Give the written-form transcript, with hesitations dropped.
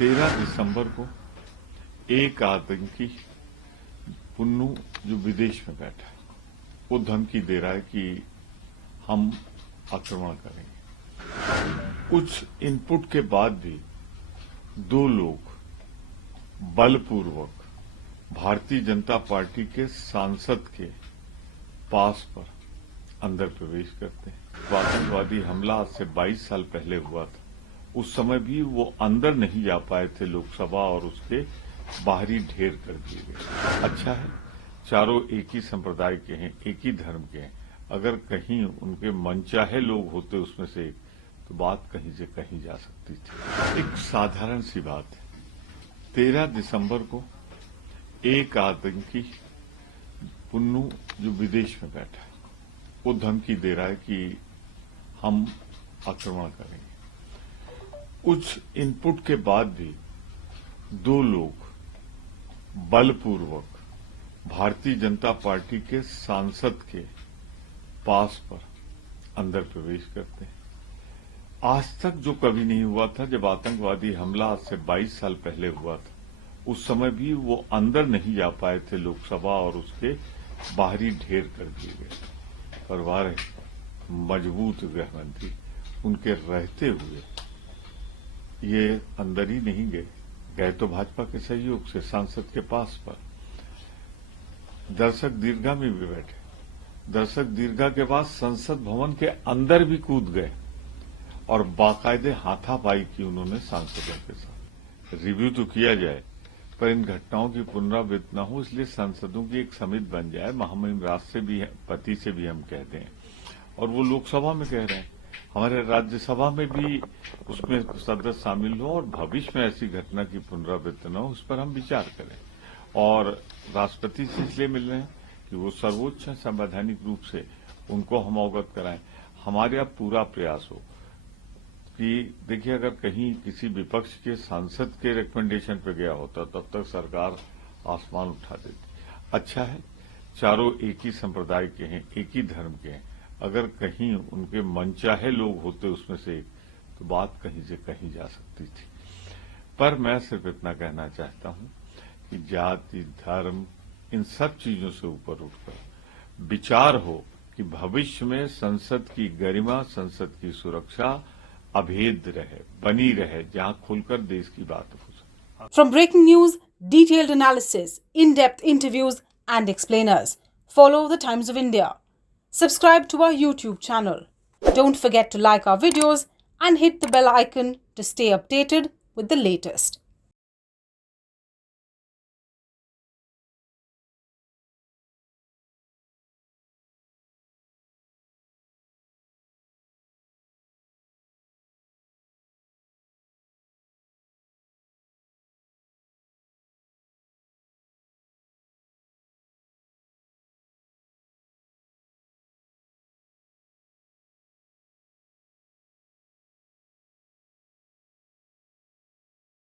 13 दिसंबर को एक आतंकी पुन्नू जो विदेश में बैठा है वो धमकी दे रहा है कि हम आक्रमण करेंगे। कुछ इनपुट के बाद भी 2 लोग बलपूर्वक भारतीय जनता पार्टी के सांसद के पास पर अंदर प्रवेश करते हैं। आतंकवादी हमला आज से 22 साल पहले हुआ था। उस समय भी वो अंदर नहीं जा पाए थे लोकसभा और उसके बाहरी ढेर कर दिए गए। अच्छा है, चारों एक ही संप्रदाय के हैं, एक ही धर्म के हैं। अगर कहीं उनके मनचाहे लोग होते उसमें से एक, तो बात कहीं से कहीं जा सकती थी। एक साधारण सी बात है, 13 दिसंबर को एक आतंकी पुन्नू जो विदेश में बैठा है वो धमकी दे रहा है कि हम आक्रमण करेंगे। कुछ इनपुट के बाद भी 2 लोग बलपूर्वक भारतीय जनता पार्टी के सांसद के पास पर अंदर प्रवेश करते हैं। आज तक जो कभी नहीं हुआ था, जब आतंकवादी हमला आज से 22 साल पहले हुआ था, उस समय भी वो अंदर नहीं जा पाए थे लोकसभा और उसके बाहरी ढेर कर दिए गए। परिवार है, मजबूत गृहमंत्री, उनके रहते हुए ये अंदर ही नहीं गए तो भाजपा के सहयोग से सांसद के पास पर। दर्शक दीर्घा में भी बैठे, दर्शक दीर्घा के बाद संसद भवन के अंदर भी कूद गए और बाकायदे हाथापाई की उन्होंने सांसदों के साथ। रिव्यू तो किया जाए पर इन घटनाओं की पुनरावृत्ति न हो, इसलिए सांसदों की एक समिति बन जाए। महामहिम राष्ट्रपति से भी हम कहते हैं और वो लोकसभा में कह रहे हैं, हमारे राज्यसभा में भी उसमें सदस्य शामिल हो और भविष्य में ऐसी घटना की पुनरावृत्ति न हो, उस पर हम विचार करें। और राष्ट्रपति से इसलिए मिल रहे हैं कि वो सर्वोच्च हैं, संवैधानिक रूप से उनको हम अवगत कराएं। हमारे अब पूरा प्रयास हो कि देखिए, अगर कहीं किसी विपक्ष के सांसद के रिकमेंडेशन पे गया होता तब तक सरकार आसमान उठा देती। अच्छा है, चारों एक ही संप्रदाय के हैं, एक ही धर्म के हैं। अगर कहीं उनके मनचाहे लोग होते उसमें से एक, तो बात कहीं से कहीं जा सकती थी। पर मैं सिर्फ इतना कहना चाहता हूं कि जाति, धर्म, इन सब चीजों से ऊपर उठकर विचार हो कि भविष्य में संसद की गरिमा, संसद की सुरक्षा अभेद्य रहे, बनी रहे, जहां खुलकर देश की बात हो सके। From breaking news, detailed analysis, in-depth interviews and explainers, follow the Times of India. Subscribe to our YouTube channel. Don't forget to like our videos and hit the bell icon to stay updated with the latest.